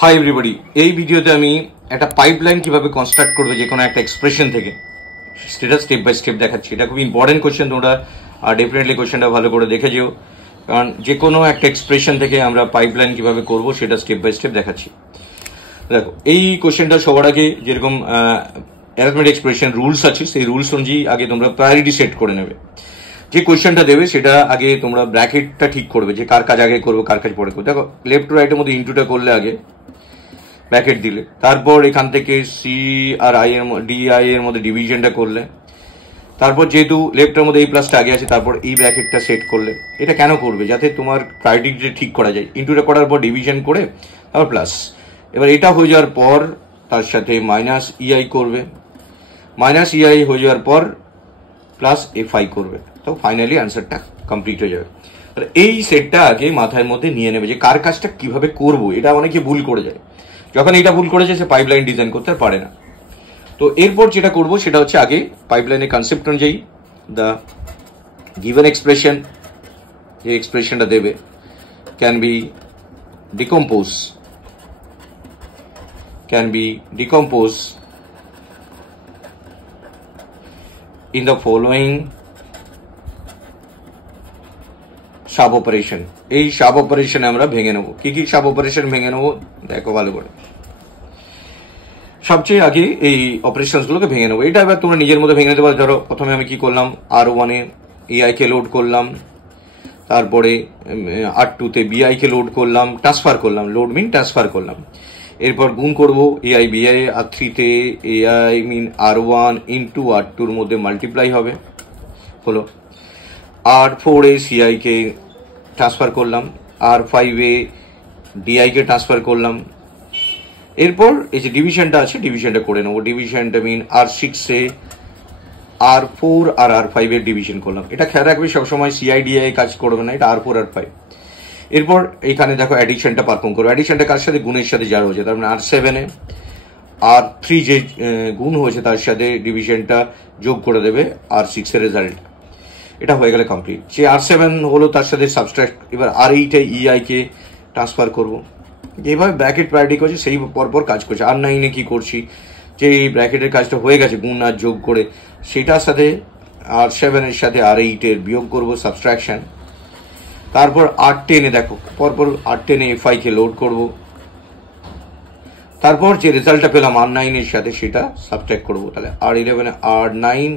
Hi everybody, এই ভিডিওতে আমি একটা পাইপলাইন কিভাবে কনস্ট্রাক্ট করবে যে কোনো একটা এক্সপ্রেশন থেকে সেটা স্টেপ বাই স্টেপ দেখাচ্ছি। এটা খুব ইম্পর্টেন্ট কোয়েশ্চেন, তোমরা ডেফিনেটলি কোয়েশ্চেনটা ভালো করে দেখে যেও, কারণ যে কোনো একটা এক্সপ্রেশন থেকে আমরা পাইপলাইন কিভাবে করব সেটা স্টেপ বাই স্টেপ দেখাচ্ছি। দেখো, এই কোয়েশ্চেনটা সবার আগে যেরকম অ্যারিথমেটিক এক্সপ্রেশন রুলস আছে, সেই রুলস অনুযায়ী আগে তোমরা প্রায়োরিটি সেট করে নেবে। যে কোয়েশ্চেনটা দেবে সেটা আগে তোমরা ব্র্যাকেটটা ঠিক করবে যে কার কাজ আগে করবো কার কাজ পরে করবো। দেখো, লেফট টু রাইটের মধ্যে ইন্টুটা করলে আগে ব্র্যাকেট দিলে, তারপর এখান থেকে সি আর আই এর ডি আই এর মধ্যে ডিভিশনটা করলে, তারপর যেহেতু লেফটের মধ্যে এই প্লাসটা আগে আছে তারপর এই ব্র্যাকেটটা সেট করলে। এটা কেন করবে? যাতে তোমার ক্রাইটেরিয়া ঠিক করা যায়। ইন্টুটা করার পর ডিভিশন করে তারপর প্লাস। এবার এটা হয়ে যাওয়ার পর তার সাথে মাইনাস ইআই করবে, মাইনাস ইআই হয়ে যাওয়ার পর প্লাস এফআই করবে, তো ফাইনালি আনসারটা কমপ্লিট হয়ে যাবে। এই সেটটা আগে মাথার মধ্যে নিয়ে নেবে যে কার কাজটা কিভাবে করব। এটা অনেকে ভুল করে যায়, যখন এটা ভুল করেছে সে পাইপলাইন ডিজাইন করতে পারে না। তো এরপর যেটা করব সেটা হচ্ছে আগে পাইপলাইনের কনসেপ্ট অনুযায়ী দ্য গিভেন এক্সপ্রেশন, যে এক্সপ্রেশনটা দেবে can be decompose in the following sub operation. এই সাব অপারেশনে আমরা ভেঙে নেব। কি কি সাব অপারেশন ভেঙে নেব দেখো ভালো করে। সবচেয়ে আগে এই অপারেশন গুলোকে ভেঙে নেবো। এটা এবার তোমরা নিজের মধ্যে ভেঙে নিতে পারো। ধরো প্রথমে আমি কি করলাম, R1 এ এআই কে লোড করলাম, তারপরে R2 তে বিআই কে লোড করলাম, ট্রান্সফার করলাম, লোড মিন ট্রান্সফার করলাম। এরপর গুণ করবো এআই বিআই, R3 তে এআই মিন R1 ইন্টু R2 এর মধ্যে মাল্টিপ্লাই হবে, হলো। R4 এ সিআই কে ট্রান্সফার করলাম, R5 এ ডিআই কে ট্রান্সফার করলাম। এরপর এই যে ডিভিশনটা আছে ডিভিশনটা করে নেবো। ডিভিশনটা মিন R6 এ R4 আর R5 এর ডিভিশন করলাম। এটা খেয়াল রাখবে সবসময় সিআই ডিআই কাজ করবে না, এটা R4 R5। এরপর এখানে দেখো অ্যাডিশনটা পারফর্ম করো। অ্যাডিশনটা কার সাথে? গুণের সাথে যার হয়েছে, তার মানে R7 এ R3 যে গুণ হয়েছে তার সাথে ডিভিশনটা যোগ করে দেবে R6 এর রেজাল্ট। এটা হয়ে গেলে কমপ্লিট। যে R7 হলো তার সাথে সাবস্ট্রাক্ট। এবার R8 এ ইআই কে ট্রান্সফার করবো। যেভাবে ব্র্যাকেট প্রায়োরিটি করছি সেই পরপর কাজ করছে। R9 এ কি করছি, যে এই ব্র্যাকেটের কাজটা হয়ে গেছে গুণ আর যোগ করে, সেটার সাথে R7 এর সাথে R8 এর বিয়োগ করবো, সাবস্ট্রাকশন। তারপর R10 এ দেখো পরপর R10 এ এফআই কে লোড করব। তারপর যে রেজাল্টটা পেলাম R9 এর সাথে সেটা সাবট্রাক্ট করব। তাহলে R11 এ R9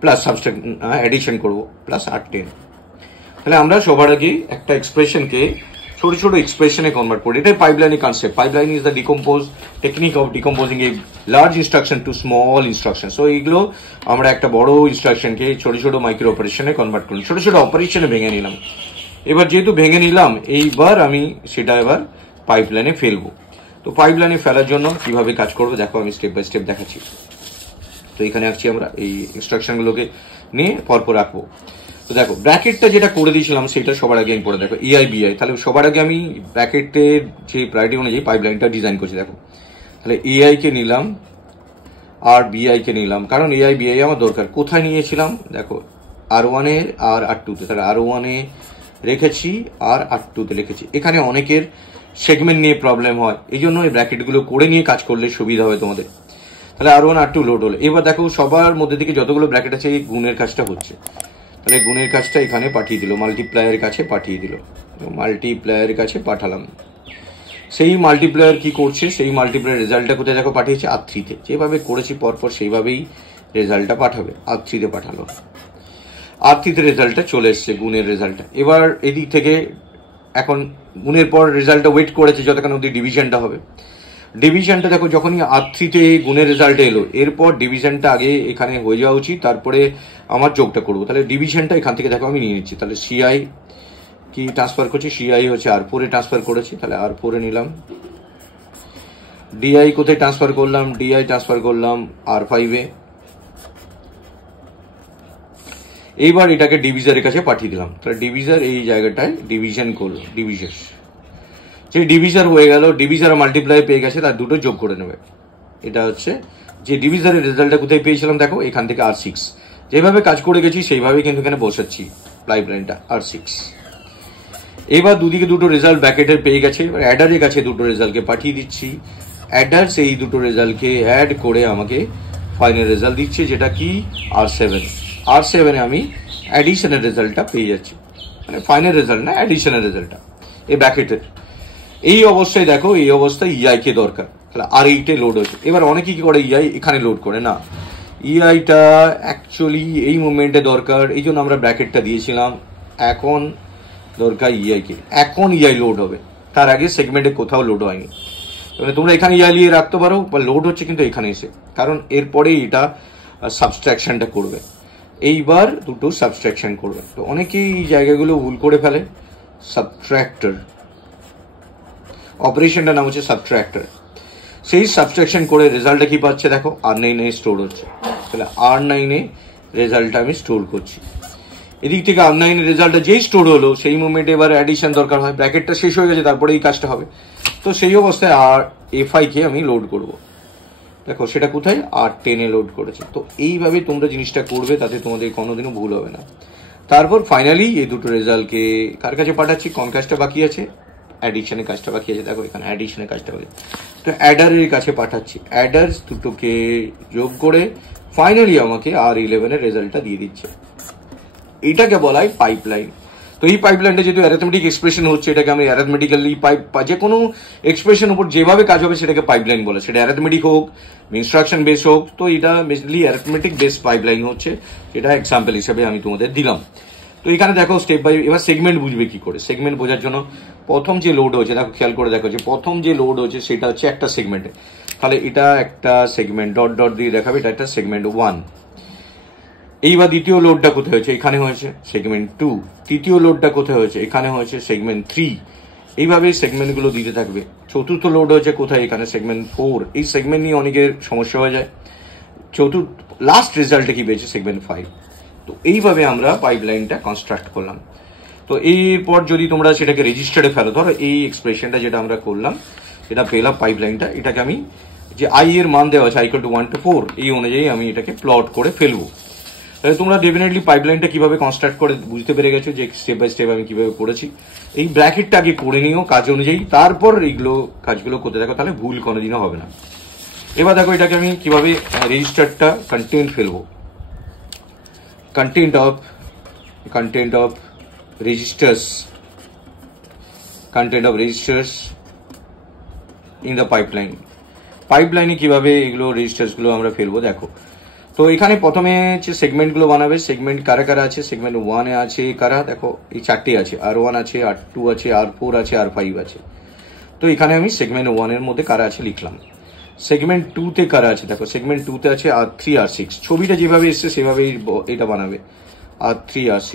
প্লাস সাবট্রাক্ট এডিশন করব প্লাস R10। তাহলে আমরা সবার আগে একটা এক্সপ্রেশনকে ছোট ছোট এক্সপ্রেশনে কনভার্ট করি। এটাই পাইপলাইনের concept. Pipeline is the technique of ডিকম্পোজিং a large instruction to small instruction. So এইগুলো আমরা একটা বড় ইনস্ট্রাকশনকে ছোট ছোট মাইক্রো অপারেশনে কনভার্ট করি, ছোট ছোট অপারেশনে ভেঙে নিলাম। এবার যেহেতু ভেঙে নিলাম, এইবার আমি সেটা এবার পাইপলাইনে ফেলবো। তো পাইপলাইনে ফেলার জন্য কিভাবে কাজ করবো দেখো, আমি স্টেপ বাই স্টেপ দেখাচ্ছি। তো এখানে আসছি আমরা এই ইনস্ট্রাকশনগুলোকে নিয়ে পরপর রাখবো। তো দেখো, ব্র্যাকেটটা যেটা করে দিয়েছিলাম সেটা সবার আগে আমি পড়ে দেখো এআই বিআই। তাহলে সবার আগে আমি ব্র্যাকেটের যে প্রায়োরিটি অনুযায়ী পাইপলাইনটা ডিজাইন করছি। দেখো, তাহলে এআই কে নিলাম আর বিআই কে নিলাম, কারণ এআই বিআই আমার দরকার। কোথায় নিয়েছিলাম দেখো, R1 এ আর R2 তে। তাহলে R1 এ রেখেছি আর R2 তে রেখেছি। এখানে অনেকের সেগমেন্ট নিয়ে প্রবলেম হয়, এই জন্য এই ব্র্যাকেটগুলো করে নিয়ে কাজ করলে সুবিধা হয় তোমাদের। তাহলে R1 R2 লোড হলো। এবার দেখো সবার মধ্যে থেকে যতগুলো ব্র্যাকেট আছে এই গুণের কাজটা হচ্ছে। তাহলে গুণের কাজটা এখানে পাঠিয়ে দিল, মাল্টিপ্লায়ারের কাছে পাঠিয়ে দিল, মাল্টিপ্লায়ারের কাছে পাঠালাম। সেই মাল্টিপ্লায়ার কি করছে, সেই মাল্টিপ্লায়ার রেজাল্টটা কোথায় দেখো পাঠিয়েছে R3 তে। যেভাবে করেছি পরপর সেইভাবেই রেজাল্টটা পাঠাবে। R3 তে পাঠালো, R3 তে রেজাল্টটা চলে এসছে, গুণের রেজাল্টটা। এবার এদিক থেকে এখন গুণের পর রেজাল্টটা ওয়েট করেছে যতক্ষণ অবধি ডিভিশনটা হবে। ডিভিশনটা দেখো যখনই R3 তে গুণের রেজাল্ট এলো, এরপর ডিভিশনটা আগে এখানে হয়ে যাওয়া উচিত, তারপরে আমার যোগটা করবো। তাহলে ডিভিশনটা এখান থেকে দেখো আমি নিয়ে নিচ্ছি। তাহলে সিআই কি ট্রান্সফার করছি, সিআই হচ্ছে R4 এ ট্রান্সফার করেছি, তাহলে R4 এ নিলাম। ডিআই কোথায় ট্রান্সফার করলাম, ডিআই ট্রান্সফার করলাম R5 এ। এইবার এটাকে ডিভিজারের কাছে পাঠিয়ে দিলাম। তাহলে ডিভিজার এই জায়গাটায় ডিভিশন করলো, ডিভিজার। যে ডিভিজার হয়ে গেল, ডিভিজার মাল্টিপ্লাই পেয়ে গেছে, তার দুটো যোগ করে নেবে। এটা হচ্ছে যে ডিভিজারের রেজাল্টটা কোথায় পেয়েছিলাম দেখো, এখান থেকে R6। যেভাবে কাজ করে গেছি সেইভাবেই কিন্তু এখানে বসাচ্ছি পাইপলাইনটা R6। এবার দুদিকে দুটো রেজাল্ট ব্র্যাকেটের পেয়ে গেছে, এবার অ্যাডারের কাছে দুটো রেজাল্টকে পাঠিয়ে দিচ্ছি। অ্যাডার সেই দুটো রেজাল্টকে অ্যাড করে আমাকে ফাইনাল রেজাল্ট দিচ্ছে, যেটা কি R7। R7-এ আমি অ্যাডিশনের রেজাল্টটা পেয়ে যাচ্ছি, মানে ফাইনাল রেজাল্ট না, অ্যাডিশনের রেজাল্টটা এই ব্র্যাকেটের। এই অবস্থায় দেখো, এই অবস্থায় ইআই কে দরকার, তাহলে R8-এ লোড হচ্ছে। এবার অনেকে কি করে, ইআই এখানে লোড করে না, ইআইটা অ্যাকচুয়ালি এই মুভমেন্টে দরকার, এই জন্য আমরা ব্র্যাকেটটা দিয়েছিলাম। এখন দরকার ইআই কে, এখন ইআই লোড হবে, তার আগে সেগমেন্টে কোথাও লোড হয়নি। মানে তোমরা এখানে ইআই নিয়ে রাখতে পারো, বা লোড হচ্ছে কিন্তু এখানে এসে, কারণ এরপরেই এটা সাবস্ট্রাকশনটা করবে। এইবার দুটো সাবস্ট্রাকশন করবে, তো অনেকেই এই জায়গাগুলো ভুল করে ফেলে। সাবট্রাক্টর অপারেশনটা নাম হচ্ছে সাবট্রাক্টর। সেই সাবস্ট্রাকশন করে রেজাল্টটা কি পাচ্ছে দেখো, R9-এ স্টোর হচ্ছে, তাহলে R9-এ রেজাল্টটা আমি স্টোর করছি। এদিক থেকে R9-এর রেজাল্টটা যেই স্টোর হলো, সেই মুভমেন্টে এবার অ্যাডিশন দরকার হয়, ব্র্যাকেটটা শেষ হয়ে গেছে, তারপরে এই কাজটা হবে। তো সেই অবস্থায় F5-কে আমি লোড করব। দেখো সেটা কোথায়, R10-এ লোড করেছে। তো এইভাবে তোমরা জিনিসটা করবে, তাতে তোমাদের কোনোদিনও ভুল হবে না। তারপর ফাইনালি এই দুটো রেজাল্টকে কার কাছে পাঠাচ্ছি, কোন কাজটা বাকি আছে, অ্যাডিশনের কাজটা বাকি আছে। দেখো এখানে অ্যাডিশনের কাজটা বাকি, তো অ্যাডারের কাছে পাঠাচ্ছি। অ্যাডার দুটোকে যোগ করে ফাইনালি আমাকে R11-এর রেজাল্টটা দিয়ে দিচ্ছে। এটাকে বলা হয় পাইপলাইন। তো এই পাইপলাইনটা যেহেতু অ্যারিথমেটিক এক্সপ্রেশন হচ্ছে, এটাকে আমি অ্যারিথমেটিক্যালি যে কোনো এক্সপ্রেশন উপর যেভাবে কাজ হবে সেটাকে পাইপলাইন বলে, সেটা অ্যারিথমেটিক হোক, ইনস্ট্রাকশন বেস হোক। তো এটা বেসিক্যালি অ্যারিথমেটিক বেস পাইপলাইন হচ্ছে, এটা এক্সাম্পল হিসেবে আমি তোমাদের দিলাম। তো এখানে দেখো স্টেপ বাই, এবার সেগমেন্ট বুঝবে কি করে। সেগমেন্ট বোঝার জন্য প্রথম যে লোড হচ্ছে, দেখো খেয়াল করে দেখো যে প্রথম যে লোড হচ্ছে সেটা হচ্ছে একটা সেগমেন্টে, তাহলে এটা একটা সেগমেন্ট, ডট ডট দিয়ে দেখাবে, এটা একটা সেগমেন্ট 1। এইবার দ্বিতীয় লোডটা কোথায় হয়েছে, এখানে হয়েছে সেগমেন্ট 2। তৃতীয় লোডটা কোথায় হয়েছে, এখানে হয়েছে সেগমেন্ট 3। এইভাবে সেগমেন্টগুলো দিতে থাকবে। চতুর্থ লোড হয়েছে কোথায়, এখানে সেগমেন্ট 4। এই সেগমেন্ট নিয়ে অনেকের সমস্যা হয়ে যায়। লাস্ট রেজাল্টে কি পেয়েছে, সেগমেন্ট 5। তো এইভাবে আমরা পাইপলাইনটা কনস্ট্রাক্ট করলাম। তো এরপর যদি তোমরা সেটাকে রেজিস্টারে ফেলো, ধরো এই এক্সপ্রেশনটা যেটা আমরা করলাম, যেটা পেলাম পাইপলাইনটা, এটাকে আমি যে আই এর মান দেওয়া আছে = 1 to 4, এই অনুযায়ী আমি এটাকে প্লট করে ফেলবো। তাহলে তোমরা ডেফিনেটলি পাইপলাইনটা কিভাবে কনস্ট্রাক্ট করে বুঝতে পেরে গেছো, যে স্টেপ বাই স্টেপ আমি কিভাবে করেছি। এই ব্র্যাকেটটা আগে করে নিও কাজ অনুযায়ী, তারপর এইগুলো কাজগুলো করতে দেখো, তাহলে ভুল কোনোদিনও হবে না। এবার দেখো এটাকে আমি কিভাবে রেজিস্টারটা কন্টেন্ট ফেলবো। content of registers in the পাইপলাইনে কিভাবে এগুলো রেজিস্টার্স গুলো আমরা ফেলবো দেখো। তো এখানে প্রথমে হচ্ছে সেগমেন্ট গুলো বানাবে। সেগমেন্ট কারা কারা আছে, সেগমেন্ট 1-এ আছে কারা, দেখো এই চারটে আছে, R1 আছে, R2 আছে, R4 আছে, R5 আছে। তো এখানে আমি সেগমেন্ট 1-এর মধ্যে কারা আছে লিখলাম। সেগমেন্ট 2-তে কারা আছে, দেখো সেগমেন্ট 2-তে আছে R3 R6। ছবিটা যেভাবে এসছে সেভাবেই এটা বানাবে, R3 R6।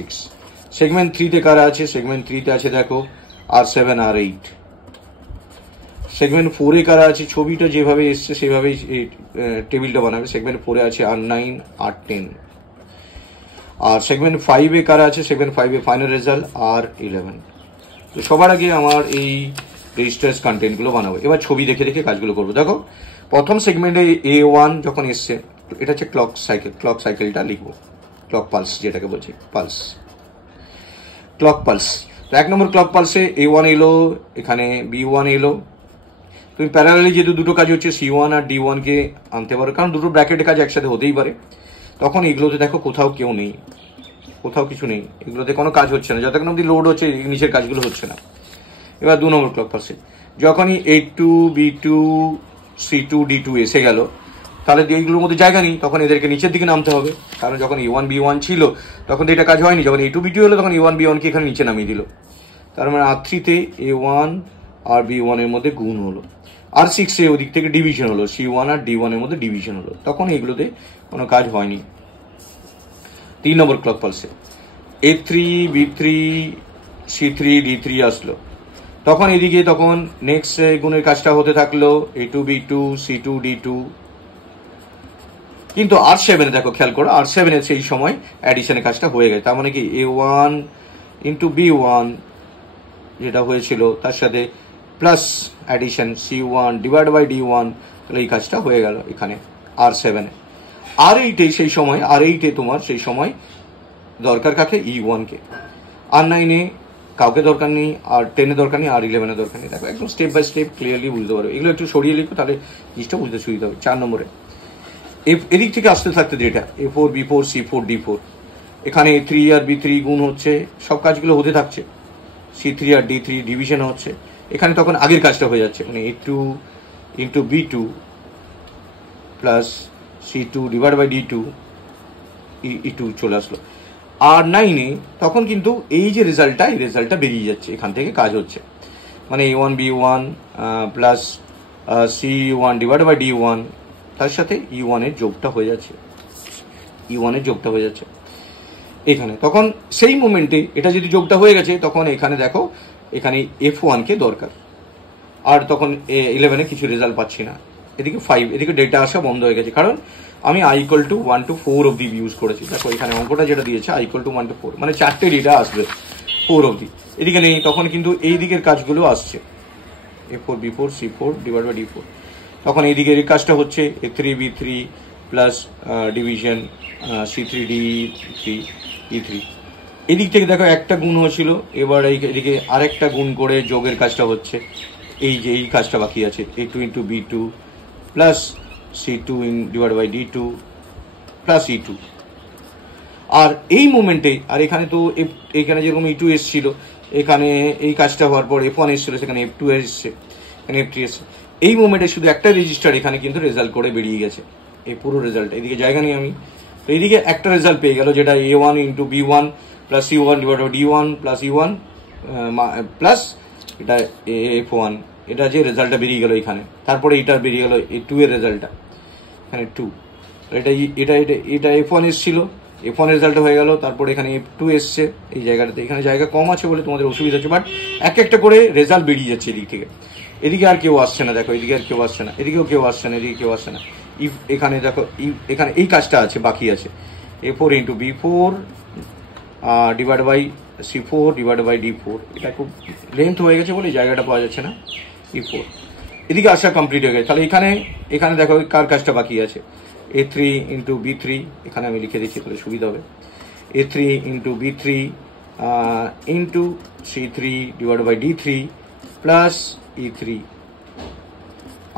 সেগমেন্ট 3-তে কারা আছে, সেগমেন্ট 3-তে আছে দেখো R7 R8। সেগমেন্ট 4-এ কারা আছে, ছবিটা যেভাবে এসছে সেভাবেই টেবিলটা বানাবে। সেগমেন্ট 4-এ আছে R9 R10। আর সেগমেন্ট 5-এ কারা আছে, সেগমেন্ট 5-এ ফাইনাল রেজাল্ট R11। তো সবার আগে আমার এই রেজিস্টার্স কন্টেন্ট গুলো বানাবো। এবার ছবি দেখে দেখে কাজগুলো করবো। দেখো প্রথম সেগমেন্টে A1 যখন এসছে, এটা হচ্ছে ক্লক সাইকেলটা লিখবো, ক্লক পালস যেটাকে বলছি, ক্লক পালস। তো 1 নম্বর ক্লক পালসে A1 এলো, এখানে B1 এলো। তুমি প্যারালালি যেহেতু দুটো কাজ হচ্ছে, C1 আর D1 কে আনতে পারো, কারণ দুটো ব্র্যাকেটের কাজ একসাথে হতেই পারে। তখন এগুলোতে দেখো কোথাও কেউ নেই, কোথাও কিছু নেই, এগুলোতে কোনো কাজ হচ্ছে না, যতক্ষণ অব্দি লোড হচ্ছে নিচের কাজগুলো হচ্ছে না। এবার 2 নম্বর ক্লক পালসে যখনই A2 B2 C2 D2 এসে গেল, তাহলে এইগুলোর মধ্যে জায়গা নেই, তখন এদেরকে নিচের দিকে নামতে হবে। কারণ যখন A1 B1 ছিল তখন তো এটা কাজ হয়নি, যখন A2 B2 হলো তখন A1 B1 কে এখানে নিচে নামিয়ে দিল। তার মানে R3-তে A1 আর B1 এর মধ্যে গুণ হলো, R6-এ ওদিক থেকে ডিভিশন হলো, C1 আর D1 এর মধ্যে ডিভিশন হলো, তখন এগুলোতে কোনো কাজ হয়নি। 3 নম্বর clock পালসে A3 B3 C3 D3 আসলো, তখন এদিকে তখন নেক্সট গুণের কাজটা হতে থাকলো, A2 B2 C2 D2। কিন্তু R7-এ দেখো খেয়াল করো, R7-এ সেই সময় অ্যাডিশনের কাজটা হয়ে গেছে। তার মানে কি A1 ইন্টু B1 যেটা হয়েছিল তার সাথে plus addition C1 divide by D1, তাহলে এই কাজটা হয়ে গেল এখানে R7-এ। R8-এ সেই সময়, R8-এ তোমার সেই সময় দরকার কাকে, E1 কে। R9-এ কাউকে দরকার নেই, আর 10 দরকার নেই, আর 11 দরকার নেই। দেখো একদম স্টেপ বাই স্টেপ ক্লিয়ারলি বুঝতে পারবে। এগুলো একটু সরিয়ে লিখো, তাহলে জিনিসটা বুঝতে সুবিধা হবে। 4 নম্বরে এদিক থেকে আসতে থাকতে যেটা A4 B4 C4 D4, এখানে A3 আর B3 গুণ হচ্ছে, সব কাজগুলো হতে থাকছে। C3 আর D3 ডিভিশন হচ্ছে, এখানে তখন আগের কাজটা হয়ে যাচ্ছে, মানে A2 into B2 plus C2 divide by D2 E2 চলে আসলো। আর 9-এ তখন কিন্তু এই যে রেজাল্টটা, এই রেজাল্টটা বেরিয়ে যাচ্ছে, এখান থেকে কাজ হচ্ছে, মানে A1 B1 plus C1 divide by D1, তার সাথে E1 এর যোগটা হয়ে যাচ্ছে, E1 এর যোগটা হয়ে যাচ্ছে এখানে। তখন সেই মোমেন্টে এটা যদি যোগটা হয়ে গেছে, তখন এখানে দেখো এখানে F1 কে দরকার, আর তখন 11-এ কিছু রেজাল্ট পাচ্ছি না। এদিকে 5, এদিকে ডেটা আসা বন্ধ হয়ে গেছে, কারণ আমি i = 1 to 4 অব্দি ইউজ করেছি। দেখো এখানে অঙ্কটা যেটা দিয়েছে i = 1 to 4, মানে 4টে ডেটা আসবে 4 অব্দি, এদিকে নেই। তখন কিন্তু এই দিকের কাজগুলো আসছে, A4 B4 C4 divide by D4, তখন এই দিকের কাজটা হচ্ছে A3 B3 plus division C3 D3 E3। এদিক থেকে দেখো একটা গুণ হয়েছিল, এবার এদিকে আরেকটা গুণ করে যোগের কাজটা হচ্ছে, এই যে এই কাজটা বাকি আছে, A2 into B2 plus C2 divide by D2 plus E2। আর এই মোমেন্টে, আর এখানে তো এখানে যেরকম E2 এসছিল, এখানে এই কাজটা হওয়ার পর F1 এসছিল, সেখানে F2 এসছে, এখানে F3 এসছে। এই মোমেন্টে শুধু একটা রেজিস্টার এখানে কিন্তু রেজাল্ট করে বেরিয়ে গেছে, এই পুরো রেজাল্ট। এদিকে জায়গা নেই আমি, তো এইদিকে একটা রেজাল্ট পেয়ে গেল, যেটা A1 into B1 plus C1 divide by D1 plus E1 plus এটা F1, এটা যে রেজাল্টটা বেরিয়ে গেল এখানে। তারপরে এটা বেরিয়ে গেল A2 এর রেজাল্টটা, এখানে 2, এটা এটা এটা এটা F1 এসছিল, F1 রেজাল্ট হয়ে গেল। তারপরে এখানে F2 এসছে এই জায়গাটাতে, এখানে জায়গা কম আছে বলে তোমাদের অসুবিধা হচ্ছে, বাট এক একটা করে রেজাল্ট বেরিয়ে যাচ্ছে এদিক থেকে। এদিকে আর কেউ আসছে না, দেখো এদিকে আর কেউ আসছে না, এদিকেও কেউ আসছে না, এদিকে কেউ আসছে না। এখানে দেখো এখানে এই কাজটা আছে, বাকি আছে A4 into B4 divide by C4 divide by D4, এটা খুব লেন্থ হয়ে গেছে বলে জায়গাটা পাওয়া যাচ্ছে না। E4 এদিকে আসা কমপ্লিট হয়ে গেছে, তাহলে এখানে দেখো কার কাজটা বাকি আছে, A3 ইন্টু B3, এখানে আমি লিখে দিচ্ছি তাহলে সুবিধা হবে, A3 into B3 into C3 divide by D3 plus E3,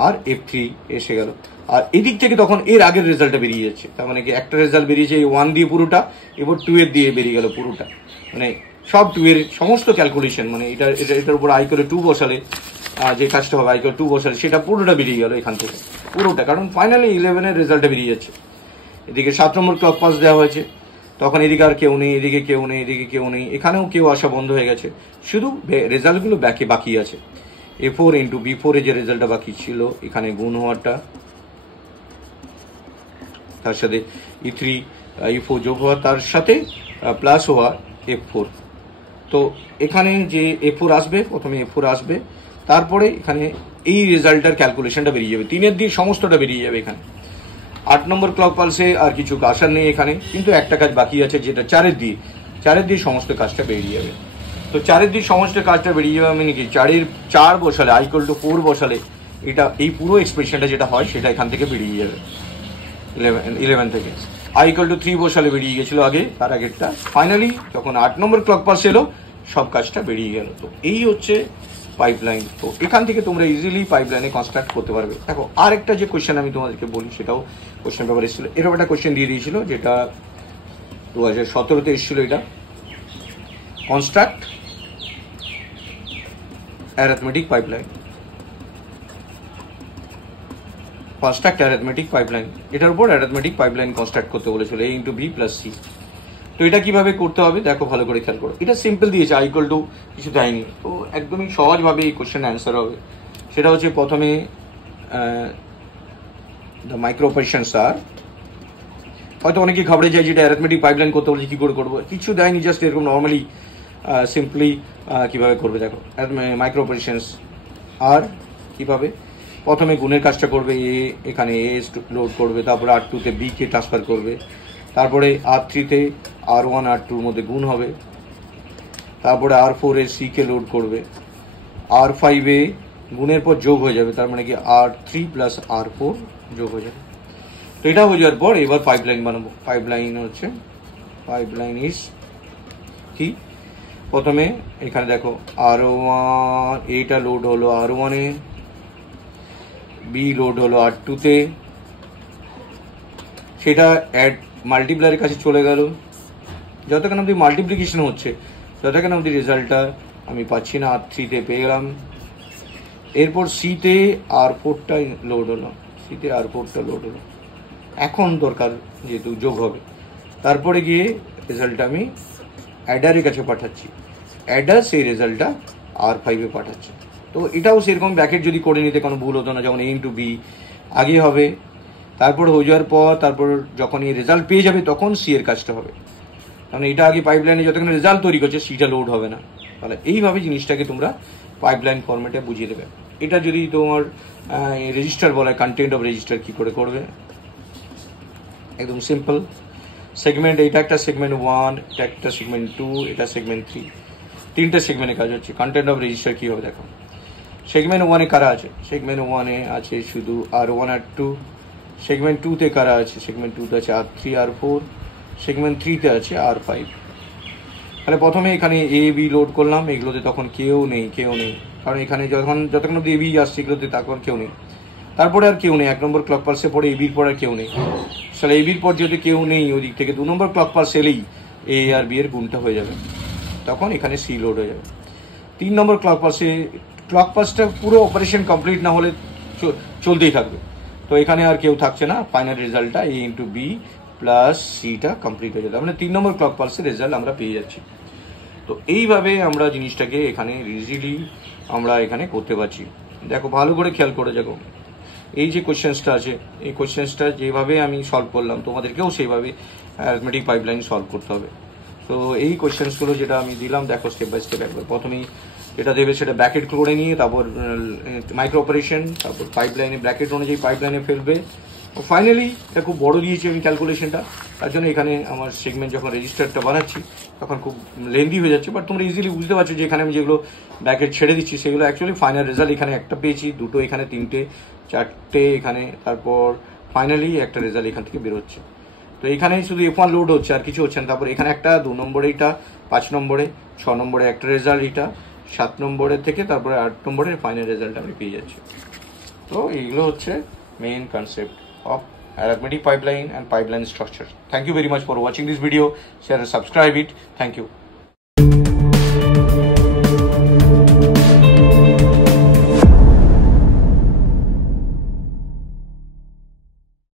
আর F3 এসে গেল। আর এদিক থেকে তখন এর আগের রেজাল্টটা বেরিয়ে যাচ্ছে, তার মানে কি একটা রেজাল্ট বেরিয়েছে 1 দিয়ে পুরোটা, এবার 2 এর দিয়ে বেরিয়ে গেল পুরোটা, মানে সব 2 এর সমস্ত ক্যালকুলেশন, মানে এটার উপর i করে 2 বসালে যে কাজটা হবে, i করে 2 বসালে সেটা পুরোটা বেরিয়ে গেল এখান থেকে পুরোটা, কারণ ফাইনালি 11-এর রেজাল্টটা বেরিয়ে যাচ্ছে। এদিকে 7 নম্বর ক্লক পাস দেওয়া হয়েছে, তখন এদিকে আর কেউ নেই, এদিকে কেউ নেই, এদিকে কেউ নেই, এখানেও কেউ আসা বন্ধ হয়ে গেছে, শুধু রেজাল্টগুলো বাকি আছে। A4 ইন্টু B4 এর যে রেজাল্টটা বাকি ছিল, এখানে গুণ হওয়াটা, তার সাথে E3 E4 যোগ হওয়া, তার সাথে প্লাস হওয়া F4। তো এখানে যে A4 আসবে, প্রথমে A4 আসবে, তারপরে এখানে এই রেজাল্টটার ক্যালকুলেশনটা বেরিয়ে যাবে, 3-এর দিয়ে সমস্তটা বেরিয়ে যাবে এখানে। 8 নম্বর ক্লক পালসে আর কিছু আসার নেই এখানে, কিন্তু একটা কাজ বাকি আছে, যেটা 4-এর দিয়ে সমস্ত কাজটা বেরিয়ে যাবে। তো 4-এর দিয়ে সমস্ত কাজটা বেরিয়ে যাবে মানে কি, 4 বসালে i = 4 বসালে এটা এই পুরো এক্সপ্রেশনটা যেটা হয় সেটা এখান থেকে বেরিয়ে যাবে 11 থেকে। i = 3 বসালে বেরিয়ে গেছিল আগে, তার আগেরটা। ফাইনালি যখন 8 নম্বর ক্লক পালস এলো, সব কাজটা বেরিয়ে গেল। তো এই হচ্ছে পাইপলাইন। তো এখান থেকে তোমরা ইজিলি পাইপলাইনে কনস্ট্রাক্ট করতে পারবে। দেখো আরেকটা যে কোশ্চেন আমি তোমাদেরকে বলি, সেটাও কোশ্চেন পেপার এসেছিল, এরকম একটা কোশ্চেন দিয়ে দিয়েছিল, যেটা 2017-তে এসেছিল। এটা কনস্ট্রাক্ট অ্যারিথমেটিক পাইপলাইন, এটার উপর অ্যারিথমেটিক পাইপলাইন কনস্ট্রাক্ট করতে বলেছিল, A × B + C। তো এটা কিভাবে করতে হবে দেখো, ভালো করে খেয়াল করো। এটা সিম্পল দিয়েছে, i = কিছু দেয়নি, তো একদমই সহজভাবে এই কোশ্চেন অ্যান্সার হবে। সেটা হচ্ছে প্রথমে দ্য মাইক্রো অপারেশনস আর, হয়তো অনেকেই ঘাবড়ে যায় যেটা অ্যারিথমেটিক পাইপলাইন করতে বলেছে, কি করে করবো, কিছু দেয়নি, জাস্ট এরকম নর্মালি সিম্পলি কিভাবে করবে দেখো। মাইক্রো অপারেশনস আর কিভাবে, প্রথমে গুণের কাজটা করবে, এখানে A লোড করবে, তারপরে R2-তে B কে ট্রান্সফার করবে, তারপরে R3-তে R1 R2-র মধ্যে গুণ হবে, তারপরে R4-এ C কে লোড করবে, R5-এ গুণের পর যোগ হয়ে যাবে, তার মানে কি R3 + R4 যোগ হয়ে যাবে। তো এটা হয়ে যাওয়ার পর এবার পাইপলাইন বানাবো। পাইপলাইন ইজ কি, প্রথমে এখানে দেখো R1 এইটা লোড হলো R1 এ, বি লোড হলো R2 তে, সেটা অ্যাড মাল্টিপ্লায়ারের কাছে চলে গেল। যতক্ষণ অব্দি মাল্টিপ্লিকেশন হচ্ছে ততক্ষণ অব্দি রেজাল্টটা আমি পাচ্ছি না, R3 তে পেয়ে গেলাম। এরপর সিতে R4টা লোড হলো, সিতে R4টা লোড হলো, এখন দরকার যেহেতু যোগ হবে। তারপরে গিয়ে রেজাল্টটা আমি অ্যাডারের কাছে পাঠাচ্ছি, অ্যাডার সেই রেজাল্টটা R5 এ পাঠাচ্ছে। তো এটাও সেরকম ব্র্যাকেট যদি করে নিতে কোনো ভুল হতো না, যেমন A ইন্টু বি আগে হবে, তারপর হয়ে যাওয়ার পর তারপর যখন এই রেজাল্ট পেয়ে যাবে তখন সি এর কাজটা হবে। কারণ এটা আগে পাইপলাইনে যতক্ষণ রেজাল্ট তৈরি করছে সিটা লোড হবে না। তাহলে এইভাবে জিনিসটাকে তোমরা পাইপলাইন ফরম্যাটে বুঝিয়ে দেবে। এটা যদি তোমার রেজিস্টার বলা হয়, কন্টেন্ট অফ রেজিস্টার কি করে করবে, একদম সিম্পল। সেগমেন্ট, এটা একটা সেগমেন্ট 1, এটা একটা সেগমেন্ট 2, এটা সেগমেন্ট 3, তিনটা সেগমেন্টে কাজ হচ্ছে। কন্টেন্ট অফ রেজিস্টার কি হবে দেখো, সেগমেন্ট 1 এ কারা আছে, সেগমেন্ট 1 এ আছে শুধু R1 R2, সেগমেন্ট 2 তে কারা আছে, সেগমেন্ট 2 তে আছে R3 R4, সেগমেন্ট 3 তে আছে R5। তাহলে প্রথমে এখানে এ বি লোড করলাম, এগুলোতে তখন কেউ নেই, কারণ এখানে যতক্ষণ অব্দি এ বি আসছে এগুলোতে তখন কেউ নেই। তারপরে আর কেউ নেই, 1 নম্বর ক্লক পালসে পরে এ বির পর আর কেউ নেই। তাহলে এ বির পর যেহেতু কেউ নেই ওই দিক থেকে 2 নম্বর ক্লক পালস এলেই এ আর বি এর গুণটা হয়ে যাবে, তখন এখানে সি লোড হয়ে যাবে। 3 নম্বর ক্লক পালসে, ক্লক পালসটা পুরো অপারেশন কমপ্লিট না হলে চলতেই থাকবে, তো এখানে আর কেউ থাকছে না, ফাইনাল রেজাল্টটা এ ইন্টু বি প্লাস সিটা কমপ্লিট হয়ে যাবে, মানে 3 নম্বর ক্লক পালসের রেজাল্ট আমরা পেয়ে যাচ্ছি। তো এইভাবে আমরা জিনিসটাকে এখানে ইজিলি আমরা এখানে করতে পারছি। দেখো ভালো করে খেয়াল করে দেখো, এই যে কোশ্চেন্সটা আছে, এই কোশ্চেন্সটা যেভাবে আমি সলভ করলাম তোমাদেরকেও সেইভাবে অ্যারিথমেটিক পাইপলাইন সলভ করতে হবে। তো এই কোশ্চেন্সগুলো যেটা আমি দিলাম দেখো স্টেপ বাই স্টেপ, একবার প্রথমেই যেটা দেবে সেটা ব্র্যাকেট করে নিয়ে তারপর মাইক্রো অপারেশন, তারপর পাইপলাইনে ব্র্যাকেট অনুযায়ী পাইপলাইনে ফেলবে। ফাইনালি এটা খুব বড় দিয়েছি আমি ক্যালকুলেশনটা, তার জন্য এখানে আমার সেগমেন্ট যখন রেজিস্টারটা বানাচ্ছি তখন খুব লেন্দি হয়ে যাচ্ছে, বাট তোমরা ইজিলি বুঝতে পারছো যে এখানে আমি যেগুলো ব্র্যাকেট ছেড়ে দিচ্ছি সেগুলো অ্যাকচুয়ালি ফাইনাল রেজাল্ট এখানে একটা পেয়েছি, দুটো এখানে, তিনটে, চারটে এখানে, তারপর ফাইনালি একটা রেজাল্ট এখান থেকে বেরোচ্ছে। তো এখানে শুধু F1 লোড হচ্ছে আর কিছু হচ্ছে না। তারপর এখানে একটা, 2 নম্বরে এটা, 5 নম্বরে, 6 নম্বরে একটা রেজাল্ট এটা, 7 নম্বরের থেকে তারপরে 8 নম্বরের ফাইনাল রেজাল্ট আমি পেয়ে যাচ্ছি। তো এইগুলো হচ্ছে main concept of arithmetic pipeline and pipeline structure. Thank you very much for watching this video. Share and subscribe it. Thank you.